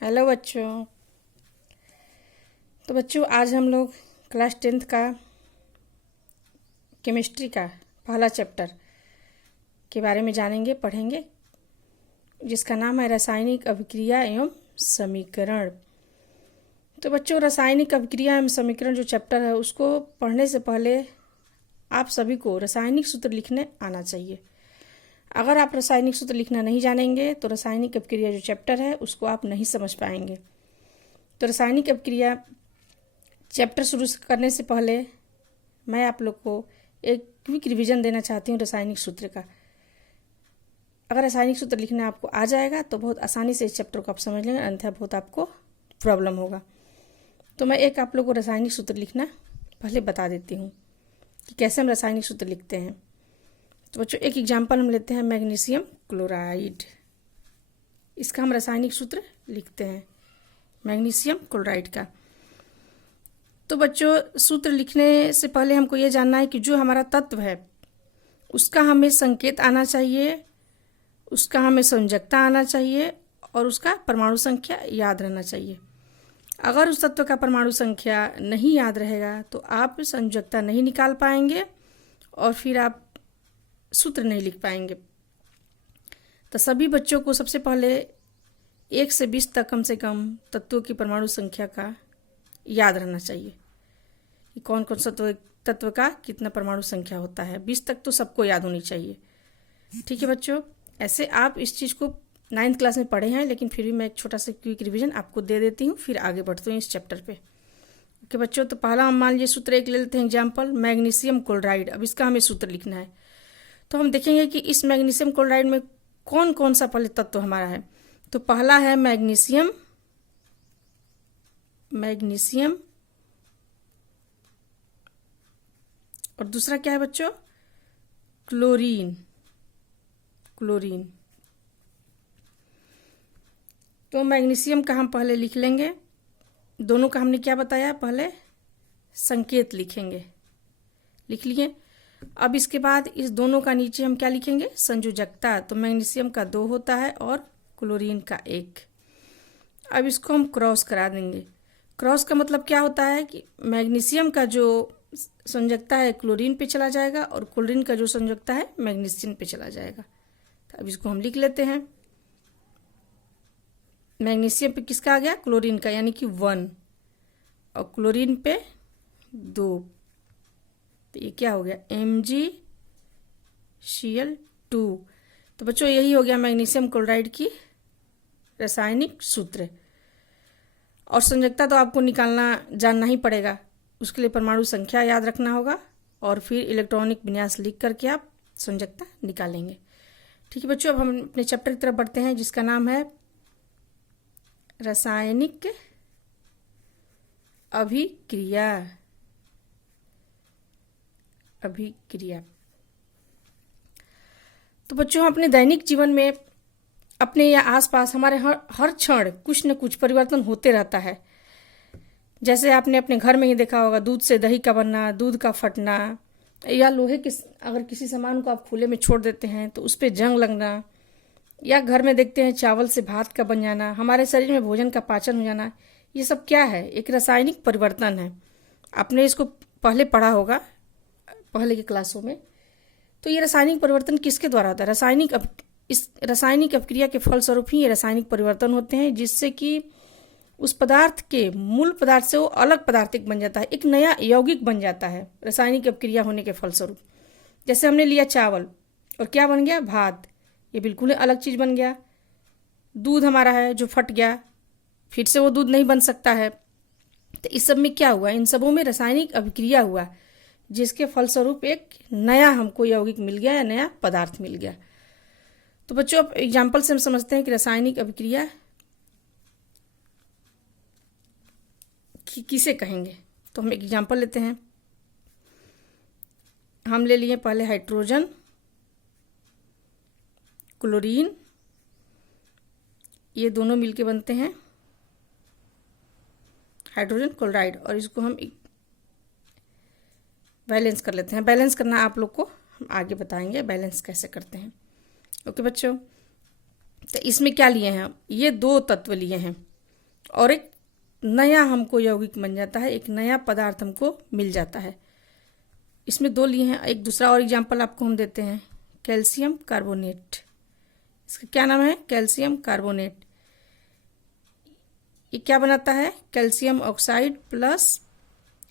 Hello बच्चों। तो बच्चों आज हम लोग क्लास 10th का केमिस्ट्री का पहला चैप्टर के बारे में जानेंगे, पढ़ेंगे, जिसका नाम है रासायनिक अभिक्रिया एवं समीकरण। तो बच्चों रासायनिक अभिक्रिया एवं समीकरण जो चैप्टर है उसको पढ़ने से पहले आप सभी को रासायनिक सूत्र लिखने आना चाहिए। अगर आप रासायनिक सूत्र लिखना नहीं जानेंगे तो रासायनिक अभिक्रिया जो चैप्टर है उसको आप नहीं समझ पाएंगे। तो रासायनिक अभिक्रिया चैप्टर शुरू करने से पहले मैं आप लोग को एक क्विक रिवीजन देना चाहती हूँ रासायनिक सूत्र का। अगर रासायनिक सूत्र लिखना आपको आ जाएगा तो बहुत आसानी से इस चैप्टर को आप समझ लेंगे, अन्यथा बहुत आपको प्रॉब्लम होगा। तो मैं एक आप लोग को रासायनिक सूत्र लिखना पहले बता देती हूँ कि कैसे हम रासायनिक सूत्र लिखते हैं। तो बच्चों एक एग्जाम्पल हम लेते हैं मैग्नीशियम क्लोराइड। इसका हम रासायनिक सूत्र लिखते हैं मैग्नीशियम क्लोराइड का। तो बच्चों सूत्र लिखने से पहले हमको ये जानना है कि जो हमारा तत्व है उसका हमें संकेत आना चाहिए, उसका हमें संयोजकता आना चाहिए और उसका परमाणु संख्या याद रहना चाहिए। अगर उस तत्व का परमाणु संख्या नहीं याद रहेगा तो आप संयोजकता नहीं निकाल पाएंगे और फिर आप सूत्र नहीं लिख पाएंगे। तो सभी बच्चों को सबसे पहले 1 से 20 तक कम से कम तत्वों की परमाणु संख्या का याद रहना चाहिए कि कौन कौन सा तत्व का कितना परमाणु संख्या होता है। 20 तक तो सबको याद होनी चाहिए। ठीक है बच्चों, ऐसे आप इस चीज़ को 9th क्लास में पढ़े हैं, लेकिन फिर भी मैं एक छोटा सा क्विक रिवीजन आपको दे देती हूँ, फिर आगे बढ़ते हैं इस चैप्टर पे। ओके बच्चों, तो पहला हम मान लीजिए सूत्र एक ले लेते हैं एग्जाम्पल मैग्नीशियम क्लोराइड। अब इसका हमें सूत्र लिखना है तो हम देखेंगे कि इस मैग्नीशियम क्लोराइड में कौन कौन सा पहले तत्व हमारा है। तो पहला है मैग्नीशियम और दूसरा क्या है बच्चों, क्लोरीन। तो मैग्नीशियम का हम पहले लिख लेंगे, दोनों का हमने क्या बताया, पहले संकेत लिखेंगे, लिख लिए। अब इसके बाद इस दोनों का नीचे हम क्या लिखेंगे, संयोजकता। तो मैग्नीशियम का 2 होता है और क्लोरीन का 1। अब इसको हम क्रॉस करा देंगे। क्रॉस का मतलब क्या होता है कि मैग्नीशियम का जो संयोजकता है क्लोरीन पे चला जाएगा और क्लोरीन का जो संयोजकता है मैग्नीशियम पे चला जाएगा। तो अब इसको हम लिख लेते हैं, मैग्नीशियम पे किसका आ गया, क्लोरीन का, यानी कि 1 और क्लोरीन पे 2। तो ये क्या हो गया, MgCl2। तो बच्चों यही हो गया मैग्नीशियम क्लोराइड की रासायनिक सूत्र। और संयोजकता तो आपको जानना ही पड़ेगा, उसके लिए परमाणु संख्या याद रखना होगा और फिर इलेक्ट्रॉनिक विन्यास लिख करके आप संयोजकता निकालेंगे। ठीक है बच्चों, अब हम अपने चैप्टर की तरफ बढ़ते हैं जिसका नाम है रासायनिक अभिक्रिया। तो बच्चों हम अपने दैनिक जीवन में अपने या आसपास हमारे हर क्षण कुछ न कुछ परिवर्तन होते रहता है। जैसे आपने अपने घर में ही देखा होगा, दूध से दही का बनना, दूध का फटना, या लोहे के अगर किसी सामान को आप खुले में छोड़ देते हैं तो उस पर जंग लगना, या घर में देखते हैं चावल से भात का बन जाना, हमारे शरीर में भोजन का पाचन हो जाना। ये सब क्या है, एक रासायनिक परिवर्तन है। आपने इसको पहले पढ़ा होगा पहले की क्लासों में। तो ये रासायनिक परिवर्तन किसके द्वारा होता है, इस रासायनिक अभिक्रिया के फलस्वरूप ही ये रासायनिक परिवर्तन होते हैं, जिससे कि उस पदार्थ के मूल पदार्थ से वो अलग पदार्थ बन जाता है, एक नया यौगिक बन जाता है रासायनिक अभिक्रिया होने के फलस्वरूप। जैसे हमने लिया चावल और क्या बन गया, भात, ये बिल्कुल अलग चीज़ बन गया। दूध हमारा है जो फट गया, फिर से वो दूध नहीं बन सकता है। तो इस सब में क्या हुआ, इन सबों में रासायनिक अभिक्रिया हुआ, जिसके फलस्वरूप एक नया हमको यौगिक मिल गया या नया पदार्थ मिल गया। तो बच्चों अब एग्जाम्पल से हम समझते हैं कि रासायनिक अभिक्रिया किसे कहेंगे। तो हम एक एग्जाम्पल लेते हैं, हम ले लिए पहले हाइड्रोजन, क्लोरीन, ये दोनों मिलके बनते हैं हाइड्रोजन क्लोराइड, और इसको हम बैलेंस कर लेते हैं। बैलेंस करना आप लोग को हम आगे बताएंगे बैलेंस कैसे करते हैं। ओके बच्चों, तो इसमें क्या लिए हैं, ये 2 तत्व लिए हैं, और एक नया हमको यौगिक बन जाता है, एक नया पदार्थ हमको मिल जाता है। इसमें दो लिए हैं, एक दूसरा और एग्जाम्पल आपको हम देते हैं, कैल्शियम कार्बोनेट। इसका क्या नाम है? Calcium carbonate. ये क्या बनाता है? Calcium oxide plus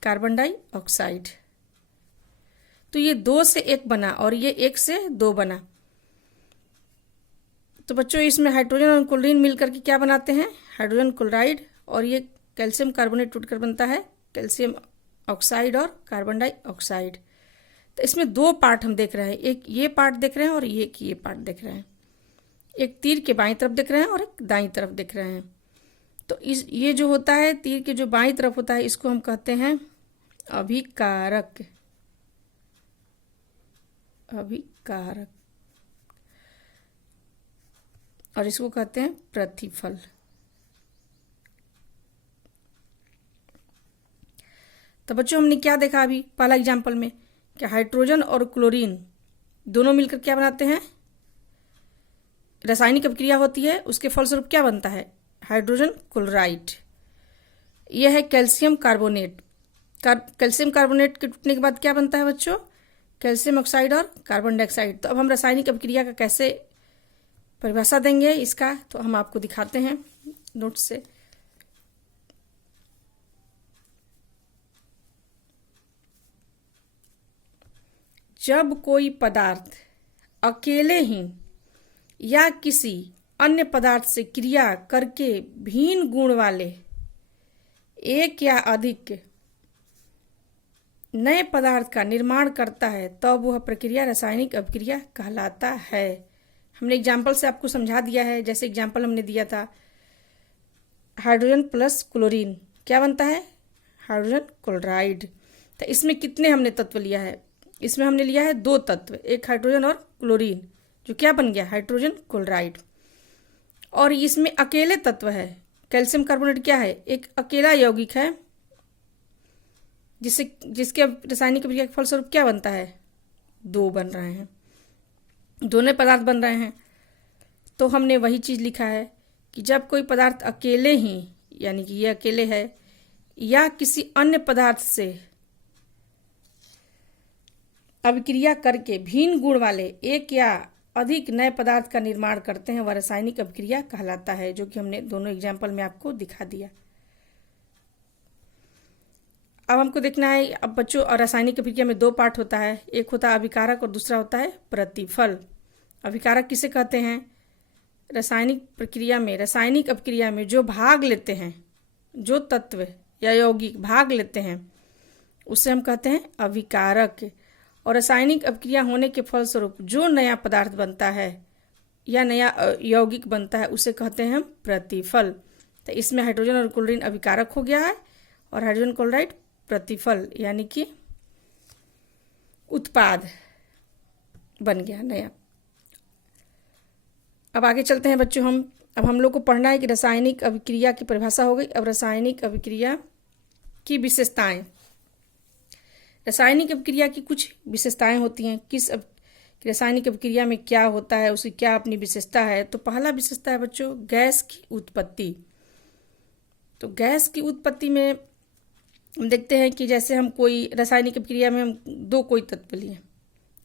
carbon dioxide. तो ये 2 से 1 बना और ये 1 से 2 बना। तो बच्चों इसमें हाइड्रोजन और क्लोरीन मिलकर के क्या बनाते हैं? Hydrogen chloride. और ये कैल्शियम कार्बोनेट टूटकर बनता है कैल्शियम ऑक्साइड और कार्बन डाइऑक्साइड। तो इसमें 2 पार्ट हम देख रहे हैं, एक ये पार्ट देख रहे हैं और एक ये पार्ट देख रहे हैं। एक तीर के बाईं तरफ देख रहे हैं और एक दाईं तरफ देख रहे हैं। तो ये जो होता है तीर के जो बाईं तरफ होता है, इसको हम कहते हैं अभिकारक। अभिकारक। और इसको कहते हैं प्रतिफल। तो बच्चों हमने क्या देखा अभी पहला एग्जाम्पल में, कि हाइड्रोजन और क्लोरीन दोनों मिलकर क्या बनाते हैं? रासायनिक अभिक्रिया होती है, उसके फलस्वरूप क्या बनता है? Hydrogen chloride. यह है कैल्शियम कार्बोनेट। कैल्शियम कार्बोनेट के टूटने के बाद क्या बनता है बच्चों? कैल्शियम ऑक्साइड और कार्बन डाइऑक्साइड। तो अब हम रासायनिक अभिक्रिया का कैसे परिभाषा देंगे इसका, तो हम आपको दिखाते हैं नोट से। जब कोई पदार्थ अकेले ही या किसी अन्य पदार्थ से क्रिया करके भिन्न गुण वाले एक या अधिक नए पदार्थ का निर्माण करता है, तब वह प्रक्रिया रासायनिक अभिक्रिया कहलाता है। हमने एग्जाम्पल से आपको समझा दिया है। जैसे एग्जाम्पल हमने दिया था, हाइड्रोजन प्लस क्लोरीन क्या बनता है? Hydrogen chloride. तो इसमें कितने हमने तत्व लिया है? इसमें हमने लिया है 2 तत्व, एक हाइड्रोजन और क्लोरीन, जो क्या बन गया? Hydrogen chloride. और इसमें अकेले तत्व है, कैल्शियम कार्बोनेट क्या है? एक अकेला यौगिक है, जिसके रासायनिक अभिक्रिया के फलस्वरूप क्या बनता है? 2 बन रहे हैं, दोनों पदार्थ बन रहे हैं। तो हमने वही चीज लिखा है कि जब कोई पदार्थ अकेले ही, यानी कि ये अकेले है, या किसी अन्य पदार्थ से अभिक्रिया करके भिन्न गुण वाले एक या अधिक नए पदार्थ का निर्माण करते हैं, वह रासायनिक अभिक्रिया कहलाता है, जो कि हमने दोनों एग्जाम्पल में आपको दिखा दिया। अब हमको देखना है, अब बच्चों रासायनिक अभिक्रिया में 2 पार्ट होता है, एक होता है अभिकारक और दूसरा होता है प्रतिफल। अभिकारक किसे कहते हैं? रासायनिक अभिक्रिया में जो भाग लेते हैं, जो तत्व या यौगिक भाग लेते हैं, उसे हम कहते हैं अभिकारक। और रासायनिक अभिक्रिया होने के फलस्वरूप जो नया पदार्थ बनता है या नया यौगिक बनता है, उसे कहते हैं हम प्रतिफल। तो इसमें हाइड्रोजन और क्लोरीन अभिकारक हो गया है और हाइड्रोजन क्लोराइड प्रतिफल, यानी कि उत्पाद बन गया नया। अब आगे चलते हैं बच्चों, अब हम लोग को पढ़ना है कि रासायनिक अभिक्रिया की परिभाषा हो गई। अब रासायनिक अभिक्रिया की विशेषताएं। रासायनिक अभिक्रिया की कुछ विशेषताएं होती हैं, रासायनिक अभिक्रिया में क्या होता है, उसकी क्या अपनी विशेषता है। तो पहला विशेषता है बच्चों गैस की उत्पत्ति। तो गैस की उत्पत्ति में हम देखते हैं कि जैसे हम कोई रासायनिक अभिक्रिया में हम 2 कोई तत्व लिए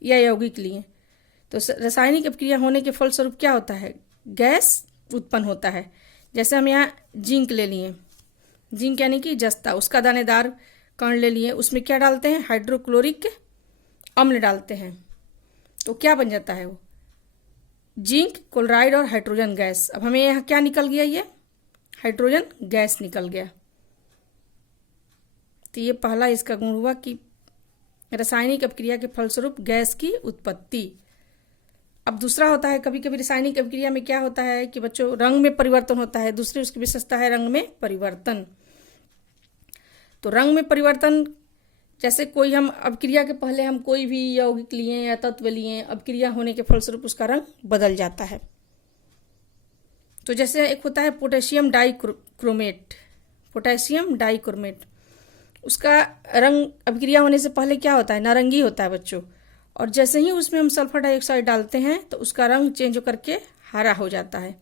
या यौगिक लिए, तो रासायनिक अभिक्रिया होने के फलस्वरूप क्या होता है? गैस उत्पन्न होता है। जैसे हम यहाँ जिंक ले लिए, जिंक यानी कि जस्ता, उसका दानेदार कण ले लिए, उसमें क्या डालते हैं? हाइड्रोक्लोरिक अम्ल डालते हैं, तो क्या बन जाता है? वो जिंक क्लोराइड और हाइड्रोजन गैस। अब हमें यहाँ क्या निकल गया? ये हाइड्रोजन गैस निकल गया। तो ये पहला इसका गुण हुआ कि रासायनिक अभिक्रिया के फलस्वरूप गैस की उत्पत्ति। अब दूसरा होता है, कभी कभी रासायनिक अभिक्रिया में क्या होता है कि बच्चों रंग में परिवर्तन होता है। दूसरी उसकी विशेषता है रंग में परिवर्तन। तो रंग में परिवर्तन, जैसे कोई हम अभिक्रिया के पहले हम कोई भी यौगिक लिए या तत्व लिए, अभिक्रिया होने के फलस्वरूप उसका रंग बदल जाता है। तो जैसे एक होता है पोटेशियम डाइक्रोमेट, उसका रंग अभिक्रिया होने से पहले क्या होता है? नारंगी होता है बच्चों। और जैसे ही उसमें हम सल्फर डाइऑक्साइड डालते हैं तो उसका रंग चेंज होकर के हरा हो जाता है,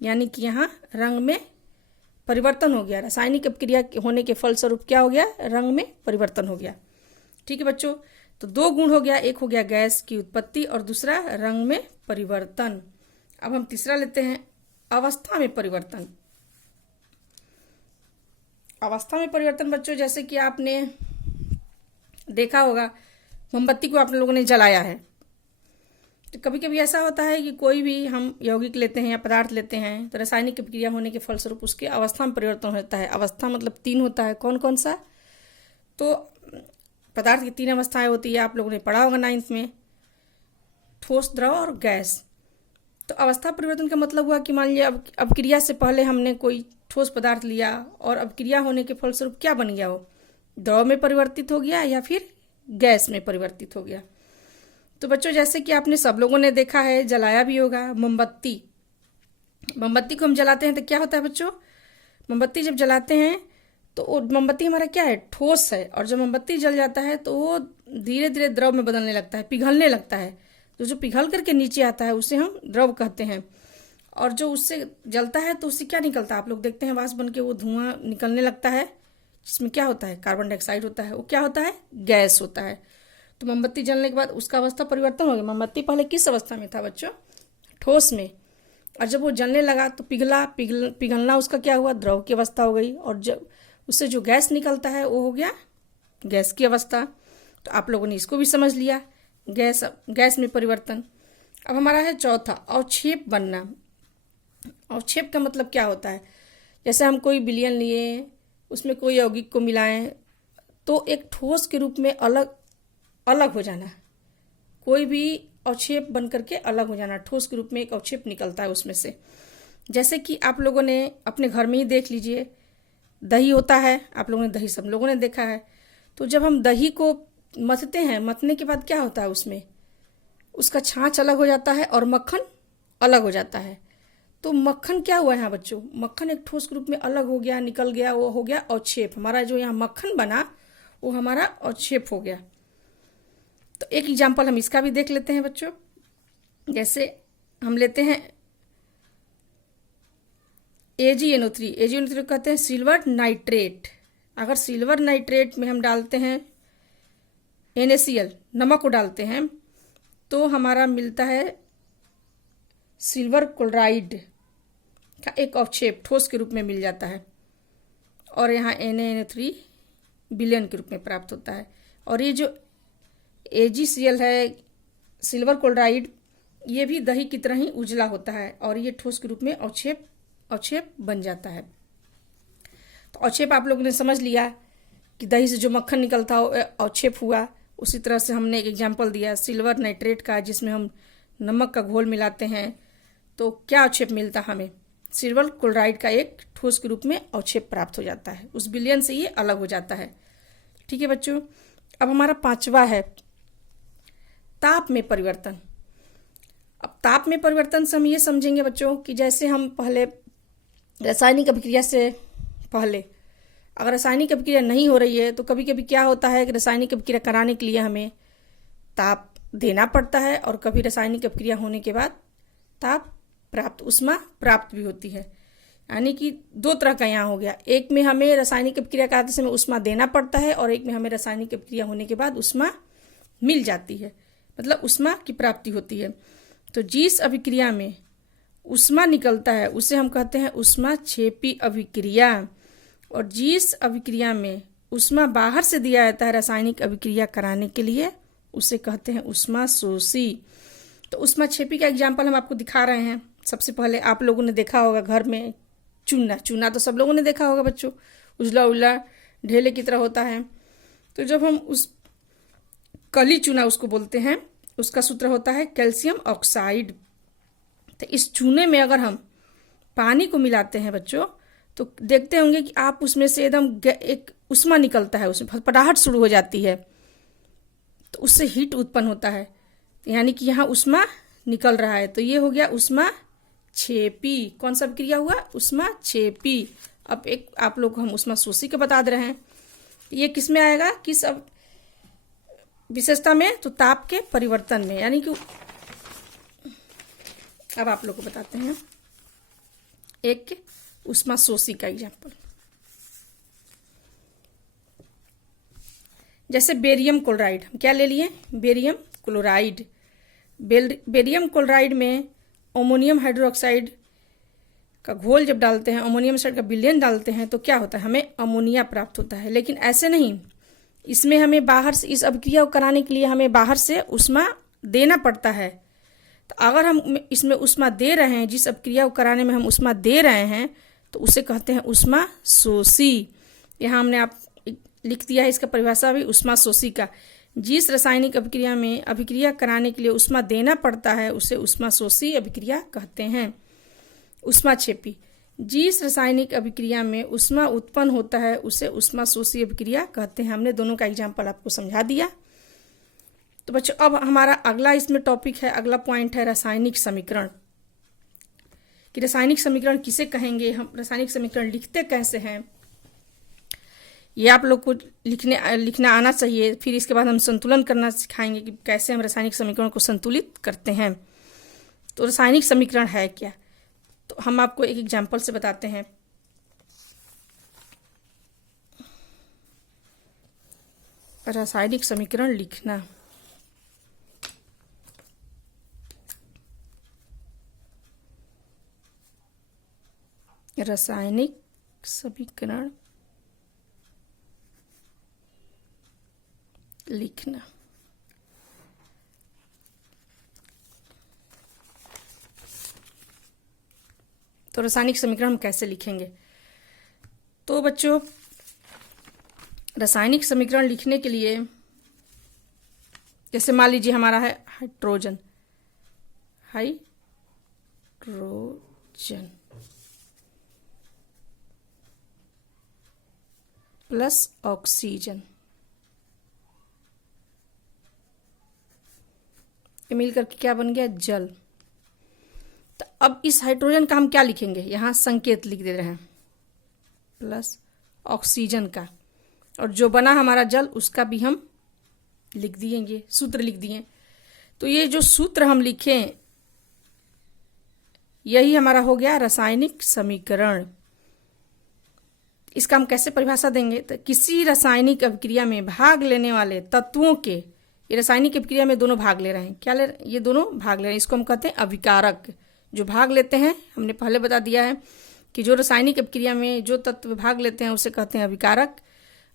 यानी कि यहाँ रंग में परिवर्तन हो गया, रासायनिक अपक्रिया होने के फलस्वरूप क्या हो गया, रंग में परिवर्तन हो गया। ठीक है बच्चों, तो दो गुण हो गया, एक हो गया गैस की उत्पत्ति और दूसरा रंग में परिवर्तन। अब हम तीसरा लेते हैं, अवस्था में परिवर्तन। अवस्था में परिवर्तन बच्चों, जैसे कि आपने देखा होगा मोमबत्ती को आप लोगों ने जलाया है, तो कभी कभी ऐसा होता है कि कोई भी हम यौगिक लेते हैं या पदार्थ लेते हैं तो रासायनिक अपक्रिया होने के फलस्वरूप उसके अवस्था में परिवर्तन होता है। अवस्था मतलब 3 होता है, कौन कौन सा, तो पदार्थ की 3 अवस्थाएं होती है, आप लोगों ने पढ़ा होगा 9th में, ठोस, द्रव और गैस। तो अवस्था परिवर्तन का मतलब हुआ कि मान लीजिए अपक्रिया से पहले हमने कोई ठोस पदार्थ लिया और अपक्रिया होने के फलस्वरूप क्या बन गया, वो द्रव में परिवर्तित हो गया या फिर गैस में परिवर्तित हो गया। तो बच्चों जैसे कि आपने सब लोगों ने देखा है, जलाया भी होगा मोमबत्ती। मोमबत्ती को हम जलाते हैं तो क्या होता है बच्चों, मोमबत्ती जब जलाते हैं तो वो मोमबत्ती हमारा क्या है, ठोस है, और जब मोमबत्ती जल जाता है तो वो धीरे धीरे द्रव में बदलने लगता है, पिघलने लगता है। तो जो पिघल करके नीचे आता है उसे हम द्रव कहते हैं। और जो उससे जलता है तो उससे क्या निकलता है, आप लोग देखते हैं वाष्प बन के वो धुआं निकलने लगता है, जिसमें क्या होता है, कार्बन डाइऑक्साइड होता है, वो क्या होता है, गैस होता है। तो मोमबत्ती जलने के बाद उसका अवस्था परिवर्तन हो गया। मोमबत्ती पहले किस अवस्था में था बच्चों, ठोस में, और जब वो जलने लगा तो पिघलना उसका क्या हुआ, द्रव की अवस्था हो गई, और जब उससे जो गैस निकलता है वो हो गया गैस की अवस्था। तो आप लोगों ने इसको भी समझ लिया, गैस में परिवर्तन। अब हमारा है चौथा, अवक्षेप बनना। अवक्षेप का मतलब क्या होता है, जैसे हम कोई विलयन लिए, उसमें कोई यौगिक को मिलाएं तो एक ठोस के रूप में अलग हो जाना, कोई भी अवक्षेप बन करके अलग हो जाना, ठोस के रूप में एक अवक्षेप निकलता है उसमें से। जैसे कि आप लोगों ने अपने घर में ही देख लीजिए, दही होता है, आप लोगों ने दही सब लोगों ने देखा है। तो जब हम दही को मथते हैं, मथने के बाद क्या होता है, उसमें उसका छाछ अलग हो जाता है और मक्खन अलग हो जाता है। तो मक्खन क्या हुआ यहाँ बच्चों, मक्खन एक ठोस के रूप में अलग हो गया, निकल गया, वो हो गया अवक्षेप। हमारा जो यहाँ मक्खन बना वो हमारा अवक्षेप हो गया। तो एक एग्जाम्पल हम इसका भी देख लेते हैं बच्चों, जैसे हम लेते हैं AgNO3। AgNO3 कहते हैं सिल्वर नाइट्रेट। अगर सिल्वर नाइट्रेट में हम डालते हैं NaCl, नमक को डालते हैं, तो हमारा मिलता है सिल्वर क्लोराइड का एक अवक्षेप, ठोस के रूप में मिल जाता है, और यहाँ NaNO3 विलयन के रूप में प्राप्त होता है। और ये जो AgCl है, सिल्वर क्लोराइड, ये भी दही की तरह ही उजला होता है और ये ठोस के रूप में अवक्षेप बन जाता है। तो अवक्षेप आप लोगों ने समझ लिया कि दही से जो मक्खन निकलता हो अवक्षेप हुआ। उसी तरह से हमने एक एग्जाम्पल दिया सिल्वर नाइट्रेट का, जिसमें हम नमक का घोल मिलाते हैं तो क्या अवक्षेप मिलता है हमें, सिल्वर क्लोराइड का एक ठोस के रूप में अवक्षेप प्राप्त हो जाता है, उस विलयन से ये अलग हो जाता है। ठीक है बच्चों, अब हमारा 5वां है ताप में परिवर्तन। अब ताप में परिवर्तन से हम ये समझेंगे बच्चों कि जैसे हम पहले रासायनिक अभिक्रिया से पहले अगर रासायनिक अभिक्रिया नहीं हो रही है तो कभी कभी क्या होता है कि रासायनिक अभिक्रिया कराने के लिए हमें ताप देना पड़ता है, और कभी रासायनिक अभिक्रिया होने के बाद ताप प्राप्त, उष्मा प्राप्त भी होती है। यानी कि 2 तरह का यहाँ हो गया, एक में हमें रासायनिक अभिक्रिया कराते समय उष्मा देना पड़ता है और एक में हमें रासायनिक अभिक्रिया होने के बाद उष्मा मिल जाती है, मतलब उष्मा की प्राप्ति होती है। तो जिस अभिक्रिया में उष्मा निकलता है उसे हम कहते हैं उष्माक्षेपी अभिक्रिया, और जिस अभिक्रिया में उष्मा बाहर से दिया जाता है रासायनिक अभिक्रिया कराने के लिए उसे कहते हैं उष्माशोषी। तो उष्माक्षेपी का एग्जाम्पल हम आपको दिखा रहे हैं। सबसे पहले आप लोगों ने देखा होगा घर में चूना तो सब लोगों ने देखा होगा बच्चों, उजला उजला ढेले की तरह होता है। तो जब हम उस कली चूना उसको बोलते हैं, उसका सूत्र होता है कैल्शियम ऑक्साइड। तो इस चूने में अगर हम पानी को मिलाते हैं बच्चों तो देखते होंगे कि आप उसमें से एकदम एक उष्मा निकलता है, उसमें फटफटाहट शुरू हो जाती है, तो उससे हीट उत्पन्न होता है, यानी कि यहाँ उष्मा निकल रहा है। तो ये हो गया उष्माक्षेपी। कौन सा क्रिया हुआ, उष्माक्षेपी। अब एक आप लोग को हम उष्माशोषी के बता दे रहे हैं, ये किस में आएगा, किस अब विशेषता में, तो ताप के परिवर्तन में। यानी कि अब आप लोग को बताते हैं एक उष्मा शोषी का एग्जाम्पल। जैसे बेरियम क्लोराइड, हम क्या ले लिए, बेरियम क्लोराइड। बेरियम क्लोराइड में अमोनियम हाइड्रोक्साइड का घोल जब डालते हैं, अमोनियम साइड का विलयन डालते हैं, तो क्या होता है, हमें अमोनिया प्राप्त होता है। लेकिन ऐसे नहीं, इसमें हमें बाहर से, इस अभिक्रिया को कराने के लिए हमें बाहर से उष्मा देना पड़ता है। तो अगर हम इसमें उष्मा दे रहे हैं, जिस अभिक्रिया को कराने में हम उष्मा दे रहे हैं, तो उसे कहते हैं उष्मा शोषी। यहाँ हमने आप लिख दिया है इसका परिभाषा भी, उष्मा शोषी का। जिस रासायनिक अभिक्रिया में अभिक्रिया कराने के लिए उष्मा देना पड़ता है, उसे उष्मा शोषी अभिक्रिया कहते हैं। उष्माक्षेपी, जिस रासायनिक अभिक्रिया में उष्मा उत्पन्न होता है, उसे उष्मा शोषी अभिक्रिया कहते हैं। हमने दोनों का एग्जाम्पल आपको समझा दिया। तो बच्चों, अब हमारा अगला इसमें टॉपिक है, अगला पॉइंट है रासायनिक समीकरण। कि रासायनिक समीकरण किसे कहेंगे, हम रासायनिक समीकरण लिखते कैसे हैं, ये आप लोग को लिखना आना चाहिए। फिर इसके बाद हम संतुलन करना सिखाएंगे कि कैसे हम रासायनिक समीकरण को संतुलित करते हैं। तो रासायनिक समीकरण है क्या, तो हम आपको एक एग्जाम्पल से बताते हैं। रासायनिक समीकरण लिखना, रासायनिक समीकरण लिखना। तो रासायनिक समीकरण हम कैसे लिखेंगे, तो बच्चों रासायनिक समीकरण लिखने के लिए, जैसे मान लीजिए हमारा है हाइड्रोजन प्लस ऑक्सीजन, मिलकर के क्या बन गया, जल। तो अब इस हाइड्रोजन का हम क्या लिखेंगे, यहाँ संकेत लिख दे रहे हैं प्लस ऑक्सीजन का, और जो बना हमारा जल उसका भी हम लिख दिएंगे, सूत्र लिख दिए। तो ये जो सूत्र हम लिखें, यही हमारा हो गया रासायनिक समीकरण। इसका हम कैसे परिभाषा देंगे, तो किसी रासायनिक अभिक्रिया में भाग लेने वाले तत्वों के, ये रासायनिक अभिक्रिया में दोनों भाग ले रहे हैं, क्या ले रहे हैं, ये दोनों भाग ले रहे हैं, इसको हम कहते हैं अभिकारक। जो भाग लेते हैं, हमने पहले बता दिया है कि जो रासायनिक अभिक्रिया में जो तत्व भाग लेते हैं उसे कहते हैं अभिकारक,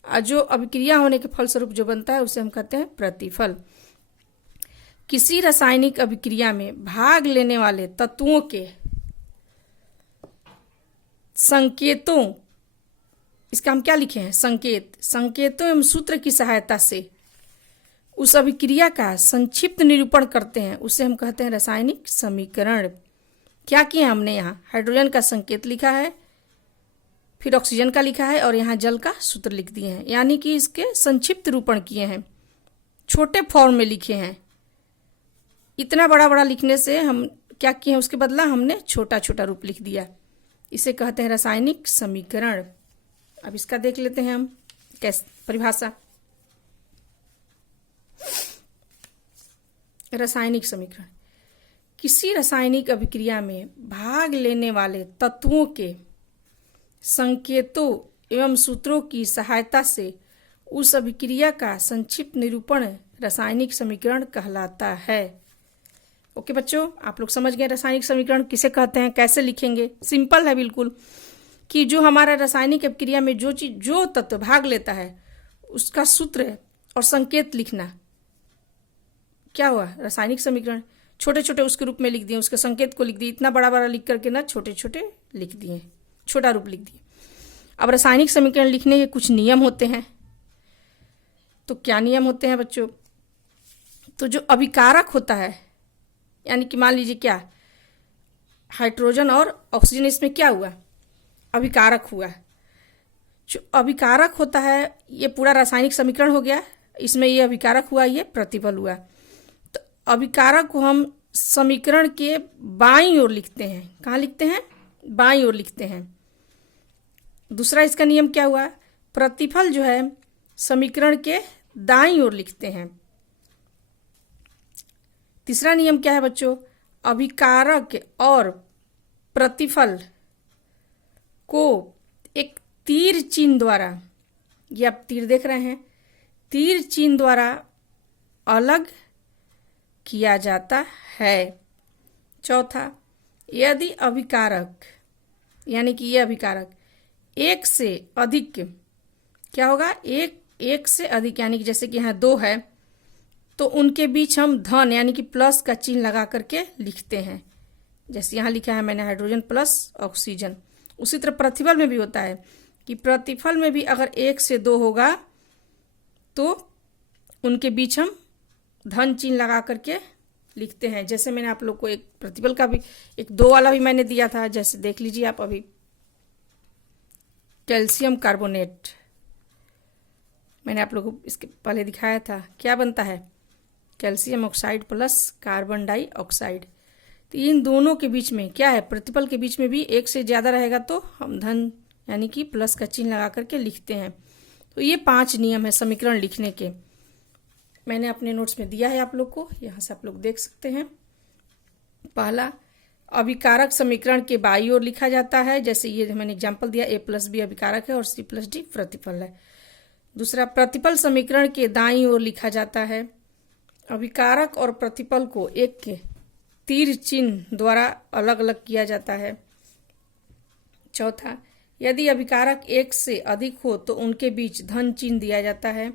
और जो अभिक्रिया होने के फलस्वरूप जो बनता है उसे हम कहते हैं प्रतिफल। किसी रासायनिक अभिक्रिया में भाग लेने वाले तत्वों के संकेतों, इसका हम क्या लिखे हैं, संकेतों एवं सूत्र की सहायता से उस अभिक्रिया का संक्षिप्त निरूपण करते हैं, उसे हम कहते हैं रासायनिक समीकरण। क्या किया हमने, यहाँ हाइड्रोजन का संकेत लिखा है, फिर ऑक्सीजन का लिखा है, और यहाँ जल का सूत्र लिख दिए हैं, यानी कि इसके संक्षिप्त रूपण किए हैं, छोटे फॉर्म में लिखे हैं। इतना बड़ा बड़ा लिखने से हम क्या किए हैं, उसके बदला हमने छोटा छोटा रूप लिख दिया, इसे कहते हैं रासायनिक समीकरण। अब इसका देख लेते हैं हम कैसे परिभाषा। रासायनिक समीकरण, किसी रासायनिक अभिक्रिया में भाग लेने वाले तत्वों के संकेतों एवं सूत्रों की सहायता से उस अभिक्रिया का संक्षिप्त निरूपण रासायनिक समीकरण कहलाता है। ओके बच्चों, आप लोग समझ गए रासायनिक समीकरण किसे कहते हैं, कैसे लिखेंगे। सिंपल है बिल्कुल, कि जो हमारा रासायनिक अभिक्रिया में जो तत्व भाग लेता है उसका सूत्र और संकेत लिखना, क्या हुआ, रासायनिक समीकरण। छोटे छोटे उसके रूप में लिख दिए, उसके संकेत को लिख दिए, इतना बड़ा बड़ा लिख करके ना छोटे छोटे लिख दिए, छोटा रूप लिख दिए। अब रासायनिक समीकरण लिखने के कुछ नियम होते हैं। तो क्या नियम होते हैं बच्चों, तो जो अभिकारक होता है, यानी कि मान लीजिए क्या, हाइड्रोजन और ऑक्सीजन, इसमें क्या हुआ, अभिकारक हुआ। जो अभिकारक होता है, ये पूरा रासायनिक समीकरण हो गया, इसमें ये अभिकारक हुआ, ये प्रतिफल हुआ। तो अभिकारक को हम समीकरण के बाईं ओर लिखते हैं, कहाँ लिखते हैं, बाईं ओर लिखते हैं। दूसरा इसका नियम क्या हुआ, प्रतिफल जो है समीकरण के दाईं ओर लिखते हैं। तीसरा नियम क्या है बच्चों, अभिकारक और प्रतिफल को एक तीर चिन्ह द्वारा, ये आप तीर देख रहे हैं, तीर चिन्ह द्वारा अलग किया जाता है। चौथा, यदि अभिकारक यानी कि ये अभिकारक एक से अधिक, क्या होगा, एक से अधिक यानी कि जैसे कि यहाँ 2 है तो उनके बीच हम धन यानी कि प्लस का चिन्ह लगा करके लिखते हैं। जैसे यहाँ लिखा है मैंने हाइड्रोजन प्लस ऑक्सीजन। उसी तरह प्रतिफल में भी होता है कि प्रतिफल में भी अगर 1 से 2 होगा तो उनके बीच हम धन चिन्ह लगा करके लिखते हैं। जैसे मैंने आप लोग को एक प्रतिफल का भी एक 2 वाला भी मैंने दिया था, जैसे देख लीजिए आप अभी, कैल्शियम कार्बोनेट मैंने आप लोगों को इसके पहले दिखाया था, क्या बनता है, calcium oxide plus carbon dioxide. तो इन दोनों के बीच में क्या है, प्रतिफल के बीच में भी 1 से ज़्यादा रहेगा तो हम धन यानी कि प्लस का चिन्ह लगा करके लिखते हैं। तो ये 5 नियम है समीकरण लिखने के, मैंने अपने नोट्स में दिया है आप लोग को, यहाँ से आप लोग देख सकते हैं। पहला, अभिकारक समीकरण के बाईं ओर लिखा जाता है, जैसे ये मैंने एग्जाम्पल दिया, A + B अभिकारक है और C + D प्रतिफल है। दूसरा, प्रतिफल समीकरण के दाईं ओर लिखा जाता है, अभिकारक और प्रतिफल को एक के तीर चिन्ह द्वारा अलग अलग किया जाता है। चौथा, यदि अभिकारक 1 से अधिक हो तो उनके बीच धन चिन्ह दिया जाता है,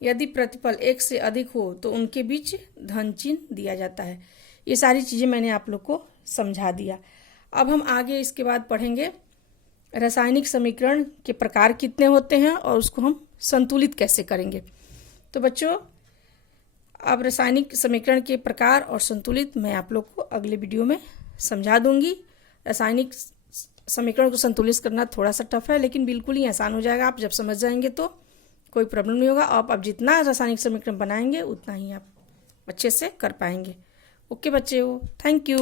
यदि प्रतिफल 1 से अधिक हो तो उनके बीच धन चिन्ह दिया जाता है। ये सारी चीज़ें मैंने आप लोग को समझा दिया। अब हम आगे इसके बाद पढ़ेंगे रासायनिक समीकरण के प्रकार कितने होते हैं और उसको हम संतुलित कैसे करेंगे। तो बच्चों, अब रासायनिक समीकरण के प्रकार और संतुलित मैं आप लोग को अगले वीडियो में समझा दूंगी। रासायनिक समीकरण को संतुलित करना थोड़ा सा टफ है, लेकिन बिल्कुल ही आसान हो जाएगा। आप जब समझ जाएंगे तो कोई प्रॉब्लम नहीं होगा। आप जितना रासायनिक समीकरण बनाएंगे उतना ही आप अच्छे से कर पाएंगे। ओके बच्चे, थैंक यू।